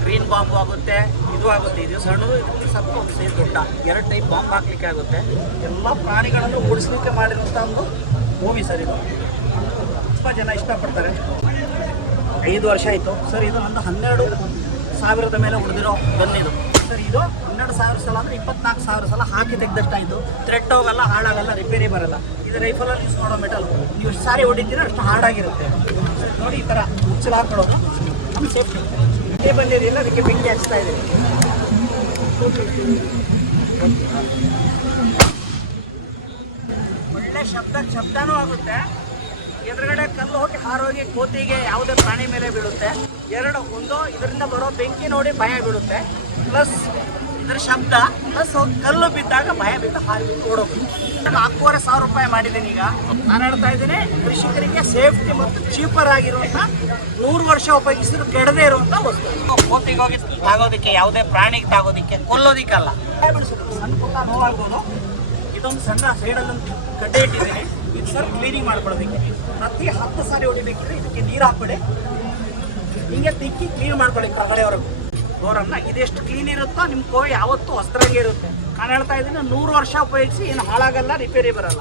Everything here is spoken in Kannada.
ಗ್ರೀನ್ ಬಾಂಬು ಆಗುತ್ತೆ, ಇದು ಆಗುತ್ತೆ, ಇದು ಸಣ್ಣದು ಇದಕ್ಕೆ ಸ್ವಲ್ಪ ಒಂದು ದೊಡ್ಡ ಎರಡು ಟೈಪ್ ಬಾಂಬ್ ಹಾಕ್ಲಿಕ್ಕೆ ಆಗುತ್ತೆ. ಎಲ್ಲ ಪ್ರಾಣಿಗಳನ್ನು ಓಡಿಸ್ಲಿಕ್ಕೆ ಮಾಡಿರುವಂಥ ಒಂದು ಮೂವಿ ಸರ್ ಇದು. ತುಂಬ ಜನ ಇಷ್ಟಪಡ್ತಾರೆ. ಐದು ವರ್ಷ ಆಯಿತು. ಸರ್, ಇದು ಒಂದು ಹನ್ನೆರಡು ಸಾವಿರದ ಮೇಲೆ ಉಳಿದಿರೋ ಗನ್ ಇದು. ಸರ್, ಇದು ಹನ್ನೆರಡು ಸಾವಿರ ಸಲ ಅಂದರೆ ಇಪ್ಪತ್ನಾಲ್ಕು ಸಾವಿರ ಸಲ ಹಾಕಿ ತೆಗೆದಷ್ಟಾಯಿತು ಥ್ರೆಟ್ ಹೋಗಲ್ಲ, ಹಾಳಾಗಲ್ಲ ರಿಪೇರಿ ಬರಲ್ಲ. ಇದು ರೈಫಲಲ್ಲಿ ಯೂಸ್ ಮಾಡೋ ಮೆಟಲ್ ನೀವು ಎಷ್ಟು ಸಾರಿ ಹೊಡಿತೀರ, ಅಷ್ಟು ಹಾಡಾಗಿರುತ್ತೆ ನೋಡಿ ಈ ಥರ ಮುಚ್ಚಲು ಹಾಕೊಳ್ಳೋದು. ನಮ್ಮ ಸೇಫ್ಟಿ ಇದೇ ಅದಕ್ಕೆ ಬೆಂಕಿ ಹಚ್ತಾ ಇದೆ ಒಳ್ಳೆ ಶಬ್ದ, ಶಬ್ದನೂ ಆಗುತ್ತೆ. ಎದುರುಗಡೆ ಕಲ್ಲು ಹೋಗಿ ಹಾರೋಗಿ ಕೋತಿಗೆ ಯಾವುದೇ ಪ್ರಾಣಿ ಮೇಲೆ ಬೀಳುತ್ತೆ. ಎರಡು, ಒಂದು, ಇದರಿಂದ ಬರೋ ಬೆಂಕಿ ನೋಡಿ ಭಯ ಬೀಳುತ್ತೆ. ಪ್ಲಸ್ ಇದರ ಶಬ್ದ ಪ್ಲಸ್ ಕಲ್ಲು ಬಿದ್ದಾಗ ಭಯ ಬಿದ್ದು ಹಾಲು ಬಿದ್ದು ನಾನು ನಾಲ್ಕುವರೆ ಸಾವಿರ ರೂಪಾಯಿ ಮಾಡಿದ್ದೀನಿ ಈಗ. ನಾನು ಹೇಳ್ತಾ ಇದ್ದೀನಿ ಕೃಷಿಕರಿಗೆ ಸೇಫ್ಟಿ ಮತ್ತು ಚೀಪರ್ ಆಗಿರುವಂಥ ನೂರು ವರ್ಷ ಉಪಯೋಗಿಸಿದ್ರು ಕೆಡದೇ ಇರುವಂಥ ವಸ್ತು. ಕೋತಿಗೆ ಹೋಗಿ ತಾಗೋದಕ್ಕೆ ಯಾವುದೇ ಪ್ರಾಣಿಗೆ ತಾಗೋದಿಕ್ಕೆ ಕೊಲ್ಲೋದಿಕ್ಕಲ್ಲ. ಸಣ್ಣ ಪುಟ್ಟ ನೋವಾಗ್ಬೋದು. ಇದೊಂದು ಸಣ್ಣ ಸೈಡಲ್ಲಿ ಗಡ್ಡೆ ಇಟ್ಟಿದ್ದೀನಿ. ಇದು ಸರ್ ಕ್ಲೀನಿಂಗ್ ಮಾಡ್ಕೊಳ್ಳೋದಕ್ಕೆ. ಪ್ರತಿ ಹತ್ತು ಸಾರಿ ಹೊಡಿಬೇಕಿದ್ರೆ ಇದಕ್ಕೆ ನೀರು ಹಾಕ್ಬಿಡಿ. ಹಿಂಗೆ ತಿಕ್ಕಿ ಕ್ಲೀನ್ ಮಾಡ್ಕೊಳ್ಳಿ ಕೆಳಗಡೆವರೆಗೂ ಬೋರನ್ನ ಇದೆಷ್ಟು ಕ್ಲೀನ್ ಇರುತ್ತೋ ನಿಮ್ಮ ಕೋವಿ ಯಾವತ್ತೂ ಹೊಸ್ದ್ರಂಗೆ ಇರುತ್ತೆ. ನಾನು ಹೇಳ್ತಾ ಇದ್ದೀನಿ, ನೂರು ವರ್ಷ ಉಪಯೋಗಿಸಿ ಏನು ಹಾಳಾಗಲ್ಲ ರಿಪೇರಿ ಬರಲ್ಲ.